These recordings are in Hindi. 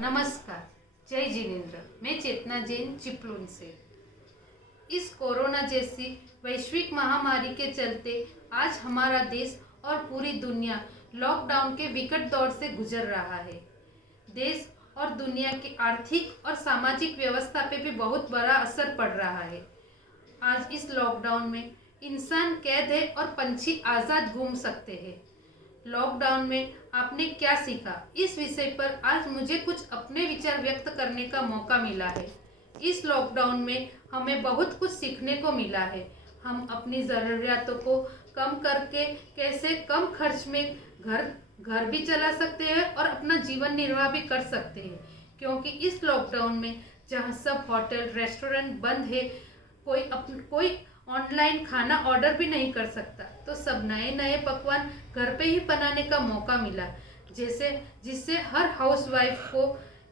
नमस्कार। जय जिनेन्द्र। मैं चेतना जैन चिपलून से। इस कोरोना जैसी वैश्विक महामारी के चलते आज हमारा देश और पूरी दुनिया लॉकडाउन के विकट दौर से गुजर रहा है। देश और दुनिया की आर्थिक और सामाजिक व्यवस्था पे भी बहुत बड़ा असर पड़ रहा है। आज इस लॉकडाउन में इंसान कैद है और पंछी आज़ाद घूम सकते हैं। लॉकडाउन में आपने क्या सीखा, इस विषय पर आज मुझे कुछ अपने विचार व्यक्त करने का मौका मिला है। इस लॉकडाउन में हमें बहुत कुछ सीखने को मिला है। हम अपनी ज़रूरियातों को कम करके कैसे कम खर्च में घर भी चला सकते हैं और अपना जीवन निर्वाह भी कर सकते हैं, क्योंकि इस लॉकडाउन में जहाँ सब होटल रेस्टोरेंट बंद है, कोई ऑनलाइन खाना ऑर्डर भी नहीं कर सकता, तो सब नए नए पकवान घर पे ही बनाने का मौका मिला, जिससे हर हाउसवाइफ को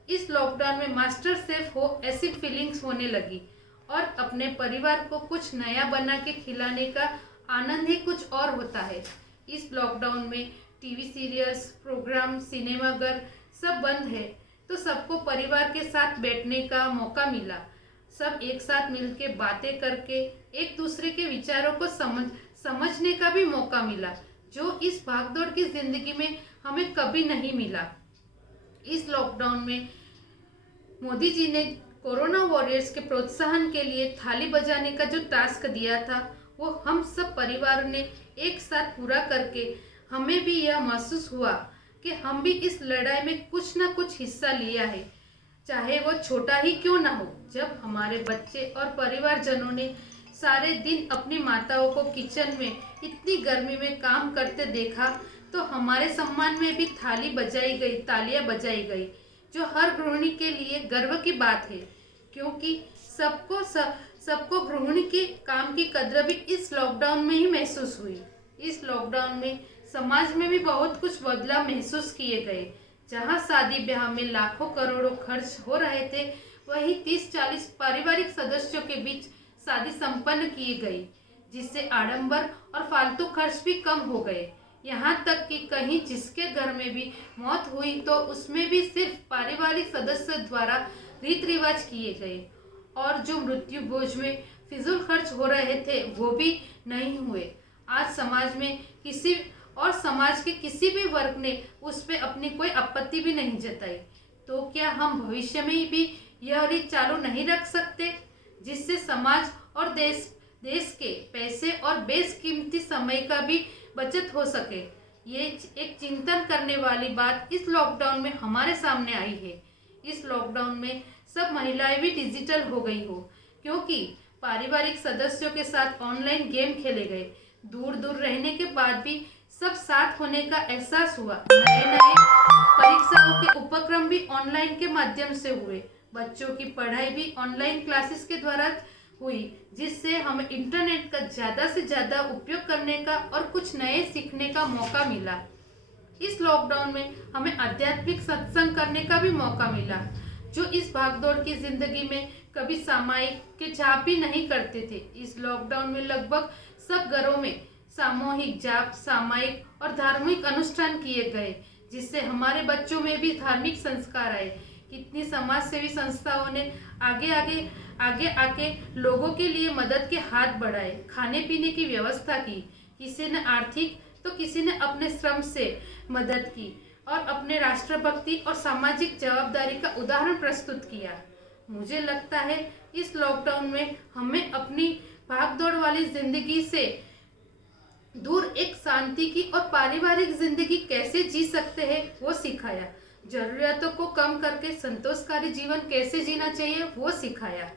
इस लॉकडाउन में मास्टर शेफ हो ऐसी फीलिंग्स होने लगी और अपने परिवार को कुछ नया बना के खिलाने का आनंद ही कुछ और होता है। इस लॉकडाउन में टीवी सीरियल्स, प्रोग्राम, सिनेमाघर सब बंद है, तो सबको परिवार के साथ बैठने का मौका मिला। सब एक साथ मिलके बातें करके एक दूसरे के विचारों को समझने का भी मौका मिला, जो इस भागदौड़ की जिंदगी में हमें कभी नहीं मिला। इस लॉकडाउन में मोदी जी ने कोरोना वॉरियर्स के प्रोत्साहन के लिए थाली बजाने का जो टास्क दिया था, वो हम सब परिवार ने एक साथ पूरा करके हमें भी यह महसूस हुआ कि हम भी इस लड़ाई में कुछ ना कुछ हिस्सा लिया है, चाहे वो छोटा ही क्यों ना हो। जब हमारे बच्चे और परिवारजनों ने सारे दिन अपनी माताओं को किचन में इतनी गर्मी में काम करते देखा, तो हमारे सम्मान में भी तालियां बजाई गई, जो हर गृहिणी के लिए गर्व की बात है, क्योंकि सबको गृहिणी के काम की कद्र भी इस लॉकडाउन में ही महसूस हुई। इस लॉकडाउन में समाज में भी बहुत कुछ बदलाव महसूस किए गए। जहां शादी ब्याह में लाखों करोड़ों खर्च हो रहे थे, वहीं 30-40 पारिवारिक सदस्यों के बीच शादी संपन्न की गई, जिससे आडंबर और फालतू खर्च भी कम हो गए। यहाँ तक कि कहीं जिसके घर में भी मौत हुई तो उसमें भी सिर्फ पारिवारिक सदस्य द्वारा रीत रिवाज किए गए, और जो मृत्यु भोज में फिजूल खर्च हो रहे थे वो भी नहीं हुए। आज समाज के किसी भी वर्ग ने उस पर अपनी कोई आपत्ति भी नहीं जताई, तो क्या हम भविष्य में भी यह रीत चालू नहीं रख सकते, जिससे समाज और देश के पैसे और बेशकीमती समय का भी बचत हो सके। ये एक चिंतन करने वाली बात इस लॉकडाउन में हमारे सामने आई है। इस लॉकडाउन में सब महिलाएं भी डिजिटल हो गई हो, क्योंकि पारिवारिक सदस्यों के साथ ऑनलाइन गेम खेले गए। दूर दूर रहने के बाद भी सब साथ होने का एहसास हुआ। नए नए परीक्षाओं के उपक्रम भी ऑनलाइन के माध्यम से हुए। बच्चों की पढ़ाई भी ऑनलाइन क्लासेस के द्वारा हुई, जिससे हमें इंटरनेट का ज़्यादा से ज़्यादा उपयोग करने का और कुछ नए सीखने का मौका मिला। इस लॉकडाउन में हमें आध्यात्मिक सत्संग करने का भी मौका मिला, जो इस भागदौड़ की जिंदगी में कभी सामायिक के जाप भी नहीं करते थे। इस लॉकडाउन में लगभग सब घरों में सामूहिक जाप, सामायिक और धार्मिक अनुष्ठान किए गए, जिससे हमारे बच्चों में भी धार्मिक संस्कार आए। कितनी समाज सेवी संस्थाओं ने आगे आके लोगों के लिए मदद के हाथ बढ़ाए, खाने पीने की व्यवस्था की। किसी ने आर्थिक तो किसी ने अपने श्रम से मदद की और अपने राष्ट्रभक्ति और सामाजिक जवाबदारी का उदाहरण प्रस्तुत किया। मुझे लगता है इस लॉकडाउन में हमें अपनी भागदौड़ वाली जिंदगी से दूर एक शांति की और पारिवारिक जिंदगी कैसे जी सकते हैं वो सिखाया। जरूरतों को कम करके संतोषकारी जीवन कैसे जीना चाहिए वो सिखाया।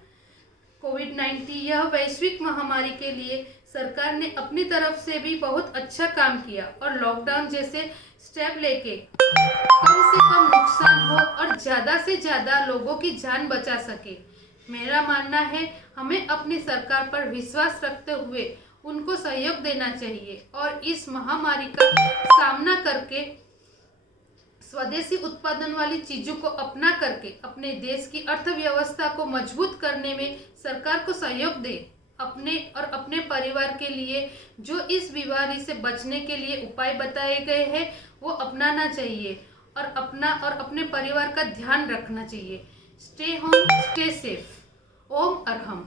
कोविड-19 यह वैश्विक महामारी के लिए सरकार ने अपनी तरफ से भी बहुत अच्छा काम किया और लॉकडाउन जैसे स्टेप लेके कम से कम नुकसान हो और ज़्यादा से ज़्यादा लोगों की जान बचा सके। मेरा मानना है हमें अपनी सरकार पर विश्वास रखते हुए उनको सहयोग देना चाहिए और इस महामारी का सामना करके स्वदेशी उत्पादन वाली चीजों को अपना करके अपने देश की अर्थव्यवस्था को मजबूत करने में सरकार को सहयोग दे। अपने और अपने परिवार के लिए जो इस बीमारी से बचने के लिए उपाय बताए गए हैं वो अपनाना चाहिए और अपना और अपने परिवार का ध्यान रखना चाहिए। Stay home, stay safe. Om Arham.